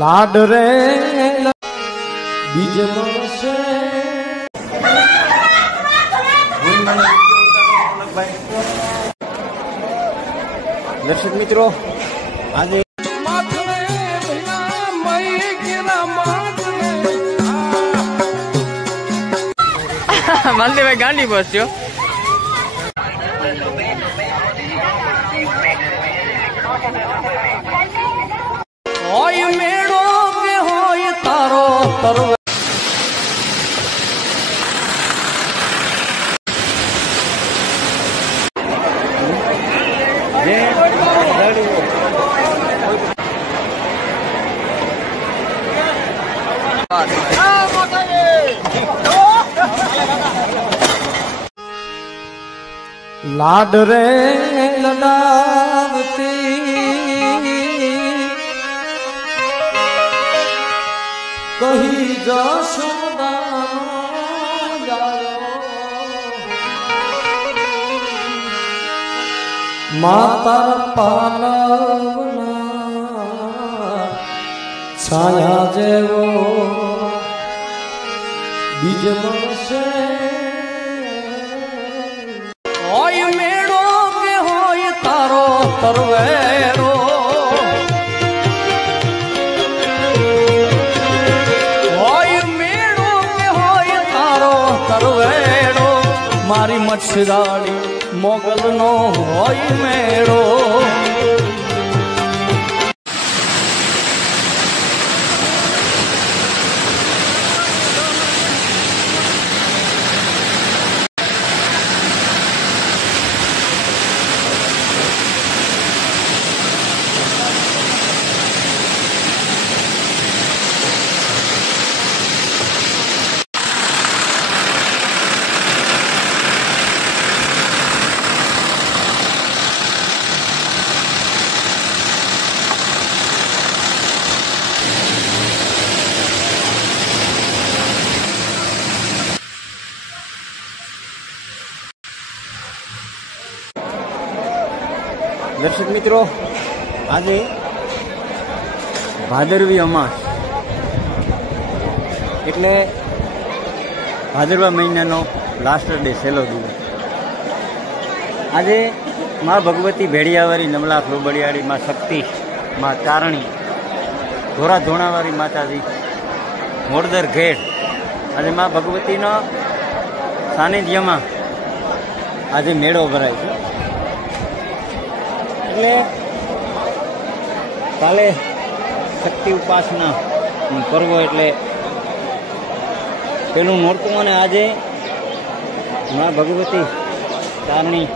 લાડ રે બીજ મળશે દર્શક મિત્રો આજે માલદેભાઈ ગાંડી બસ છો હોય મેળો કે હોય તારો તરવે લાડ રે લડાવતી કહી જશોદા માતા પાલવના છાયા જેવો બીજ મળશે હોય મેળો કે હોય તારો તરવેરો હોય મેળો કે હોય તારો તરવેરો મારી મચ્છરાળી મોગલનો હોય મેળો દર્શક મિત્રો આજે ભાદરવી અમાસ એટલે ભાદરવા મહિનાનો લાસ્ટ ડે છેલ્લો દિવસ આજે માં ભગવતી ભેડિયાવાળી નમલા ફ્લોબડિયાળી માં શક્તિ માં ચારણી ધોરા ધોણાવાળી માતાજી મોરદર ઘેડ આજે માં ભગવતીનો સાનિધ્યમાં આજે મેળો ભરાય છે એટલે કાલે શક્તિ ઉપાસના પર્વ એટલે પેલું નોરતું અને આજે મા ભગવતી ચારણી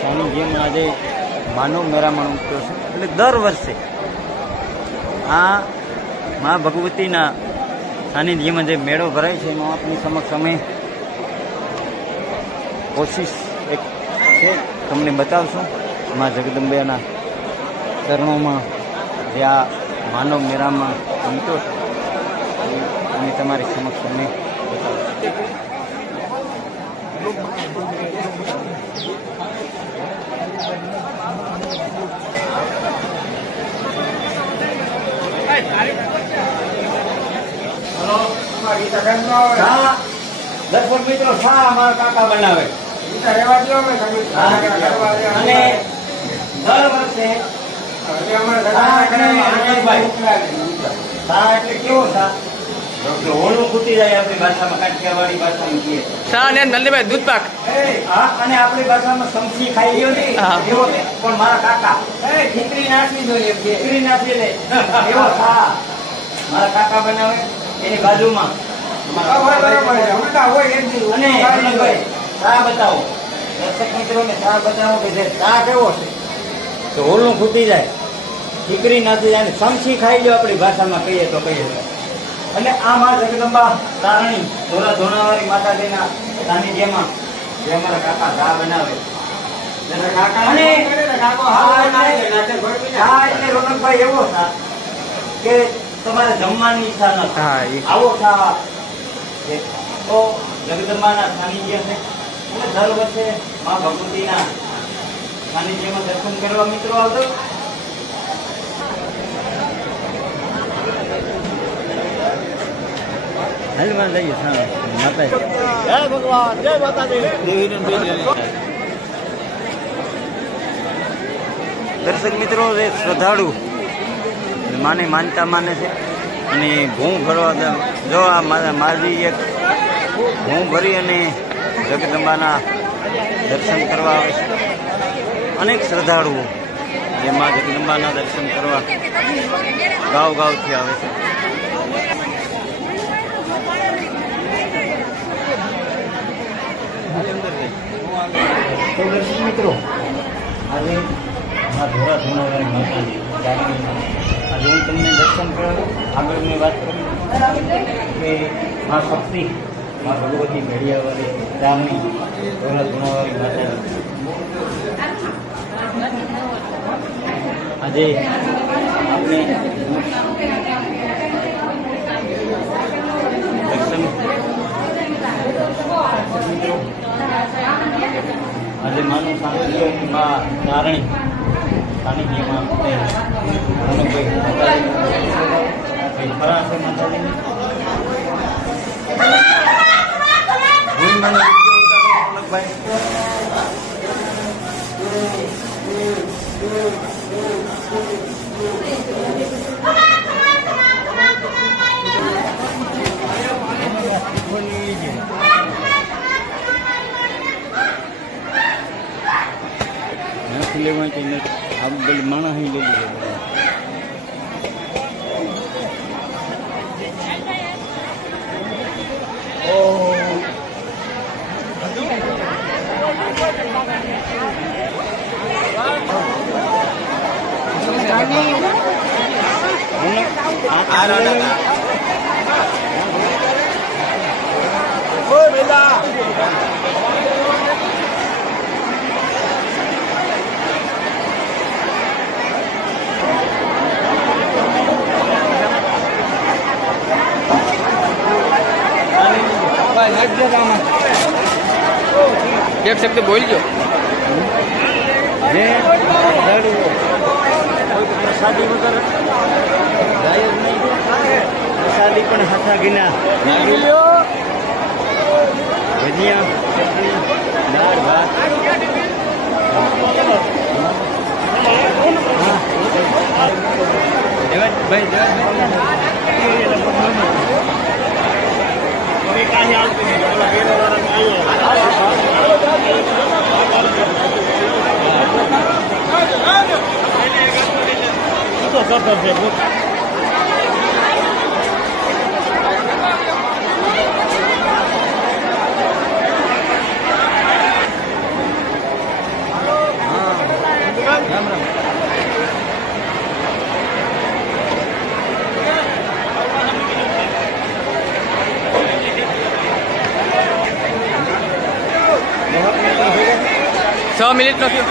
સાનિધ્યમાં આજે માનવ મેરામણ ઉઠ્યો છે એટલે દર વર્ષે આ મા ભગવતીના સાનિધ્યમાં જે મેળો ભરાય છે એમાં આપની સમક્ષ અમે કોશિશ એક છે તમને બતાવશું માં જગદંબેના ચરણોમાં જે આ માનવ મેળામાં ઉમટો છે અને તમારી સમક્ષ અમે દર્શક મિત્રો શા અમારા કાકા બનાવે અને દર વર્ષે એટલે કેવો સા હોળું ફૂટી જાય આપણી ભાષામાં કાઠિયાવાડી ભાષામાં કહીએ શા ને નંદીભાઈ દૂધ પાક અને આપણી ભાષામાં સમસી ખાઈ ગયો ને એવો પણ મારા કાકા ખીચડી નાખી જોઈએ ખીચડી નાખી લે એવો સા મારા કાકા બનાવે એની બાજુમાં અને ચા બતાવો દર્શક મિત્રોને ચા બતાવો કે જે ચા કેવો છે તો હોલનું ફૂટી જાય ઠીકરી નાખી જાય સમસી ખાઈ લો આપણી ભાષામાં કહીએ તો કહીએ અને આ માં જગદંબા તારણી ધોરા ધોણાવાળી માતાજીના સાનિધ્યમાં જે અમારા કાકા ચા બનાવે રોનકભાઈ એવો થા કે તમારે જમવાની ઈચ્છા ન થાય આવો થા તો જગદંબાના સાનિધ્ય છે અને દર વર્ષે મા ભગવતીના સાનિધ્યમાં દર્શન કરવા મિત્રો આવતો હાલમાં જઈએ માતા જય ભગવાન, જય માતાજી. દર્શક મિત્રો જે શ્રદ્ધાળુ માની માનતા માને છે અને ઘઉં ભરવા જો આ માજી એક ઘઉં ભરી અને જગદંબાના દર્શન કરવા આવે છે. અનેક શ્રદ્ધાળુઓ જેમાં જગદંબાના દર્શન કરવા ગાવ ગાવથી આવે છે. તો દર્શક મિત્રો આજે ધોરા ધોનારા માતાજી આજે હું તમને દર્શન કરાવું. આગળ મેં વાત કરી કે મા શક્તિ મા ભગવતી ઘડિયાવાળી રામની ધોરા ધોનાવાળી માતાજી આજે આપણે દર્શન આજે માનું સાંકળીઓ મા તારણી સાનિધ્યમાં માતાજી ફરાશે માતાજીની લેવા આ બધી માણસ અહીં લઈ લીધો. એક શબ્દ બોલજો. પ્રસાદી વગર જાય જ નહીં. પ્રસાદી પણ હાથા ગીના ભજીયા ચટણી દાળ ભાત છ મિનિટ નથી.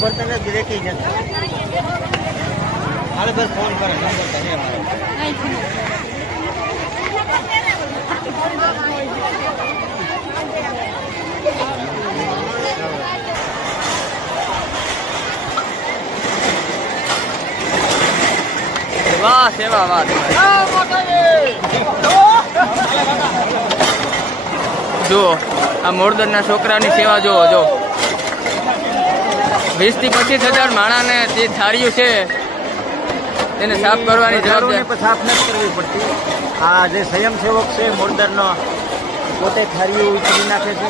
બર્તન જ દેખી જશે. હાલે બસ ફોન કરે નંબર કરે વાહ સેવા વાહ. જુઓ આ મોરદરના છોકરાની સેવા જુઓ. જો 20 થી 25,000 માણાને જે થાળીઓ છે તેને સાફ કરવાની જવાબદારી સાફ નથી કરવી પડતી. આ જે સ્વયંસેવક છે મોરદરનો પોતે થાળીઓ ઉચરી નાખે છે.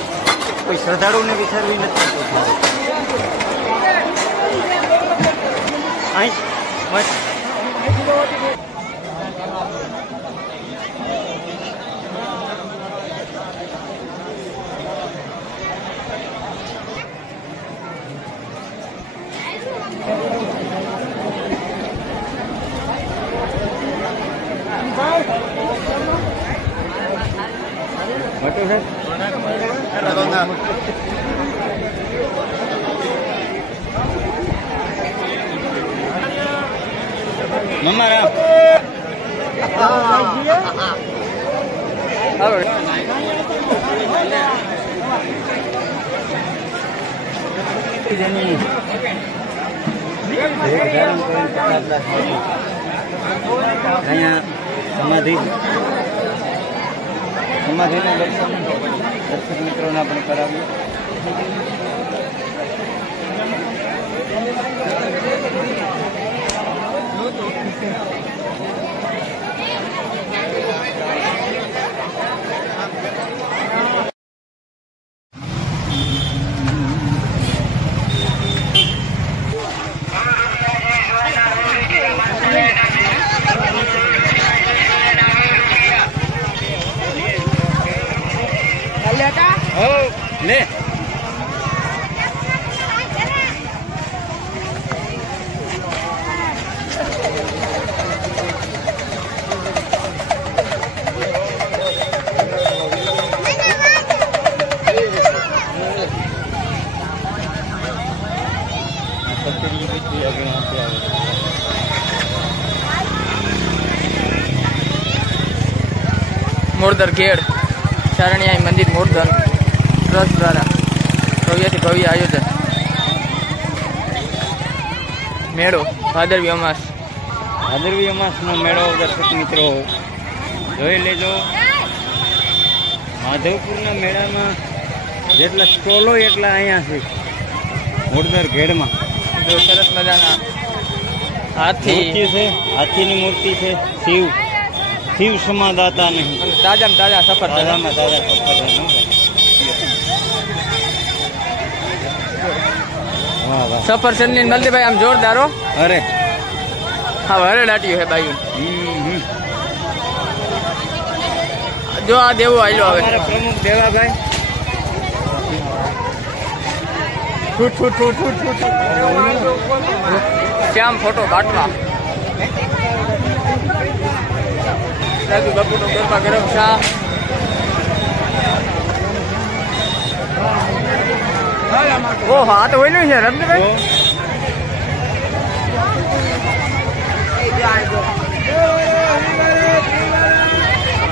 કોઈ શ્રદ્ધાળુને વિસરવી નથી. મમ્મા જેની અહીંયા સમાધિના દર્શન દર્શક મિત્રોને આપણે કરાવ્યું. લે મોરદર ખેડ ચારણિયા મંદિર મોરદર ટ્રસ્ટ દ્વારા ભવ્યથી ભવ્ય આયોજન. મેળો ભાદરવી અમાસ. ભાદરવી અમાસનો મેળો દર્શક મિત્રો જોઈ લેજો. માધવપુરના મેળામાં જેટલા સ્ટોલો એટલા અહીંયા છે મોરદર ઘેડમાં. જો સરસ મજાના હાથી છે, હાથીની મૂર્તિ છે. શિવ સમાદાતા નહીં, તાજામાં તાજા સફર તાજામાં તાજા સફર. સફરજન ની મલદીભાઈ આમ જોરદાર હો. અરે હા હરે લાટ્યું હે બાયું. જો આ દેવું આયલો હવે અમારા પ્રમુખ દેવાભાઈ. શ્યામ ફોટો કાઢવા રાજુ બાપુનો ગરબા ગરમ શા. ઓહો આ તો ઓઈલું છે રમતભાઈ.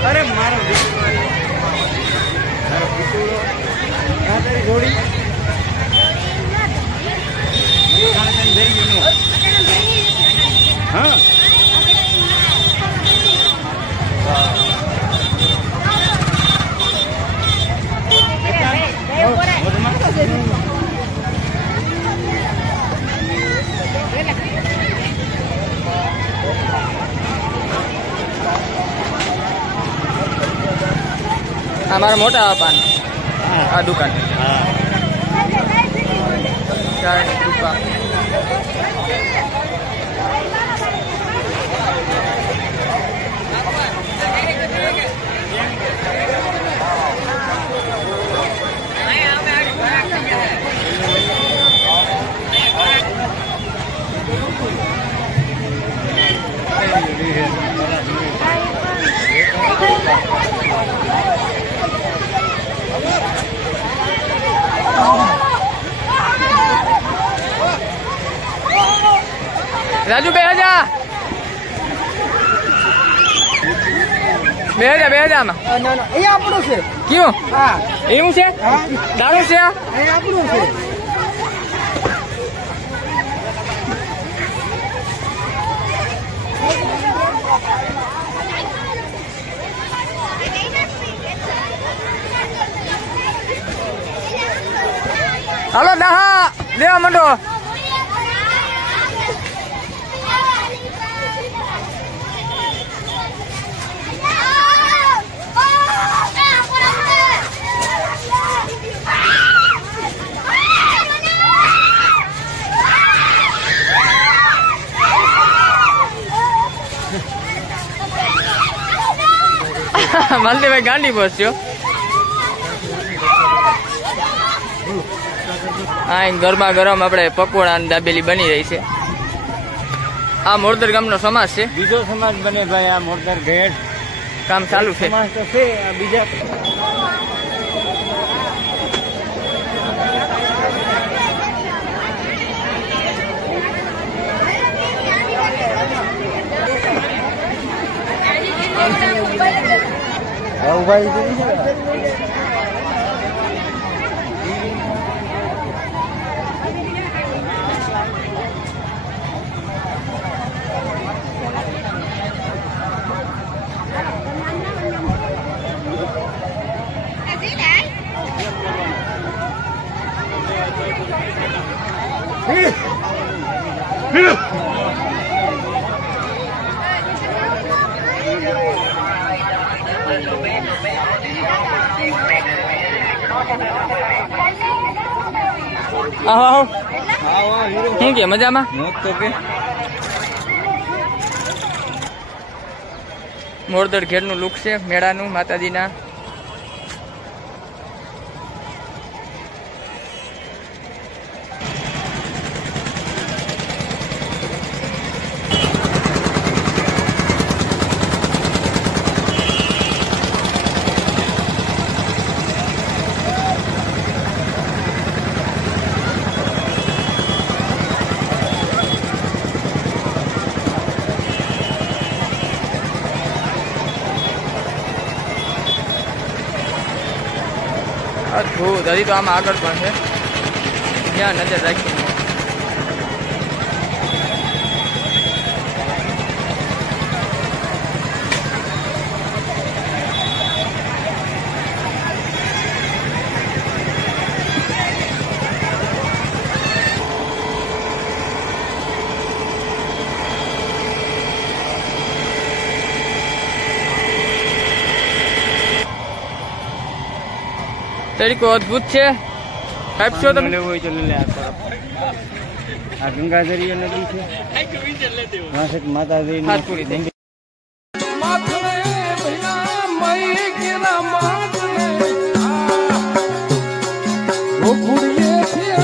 અરે મારો ઘોડી હા અમારા મોટા પાન આ દુકાન દુકાન. રાજુ 2000 માં એ આપણું છે. કયું હા એવું છે દારૂ છે એ આપણું છે. હાલો દાહા દેવા માંડો. માલતીભાઈ ગાંડી પહોંચ્યો. હા ગરમા ગરમ આપણે પકોડા અને દાબેલી બની રહી છે. આ મોરદર ગામનો સમાજ છે. બીજો સમાજ બને ભાઈ. આ મોરદર ઘેડ કામ ચાલુ છે. સમાજ તો છે. આ બીજા આવો શું કે મજામાં? મોરદડ ઘેરનું લુક છે મેળાનું માતાજીના. અદભુત. હજી તો આમાં આગળ પણ છે, ત્યાં નજર રાખીને. તરીકો અદભુત છે. આપશો તમે લેવું હોય તો લઈ લે. આ ગંગાધરી નદી છે, માતાજી હાથ પૂરી થઈ. ગોકુળિયે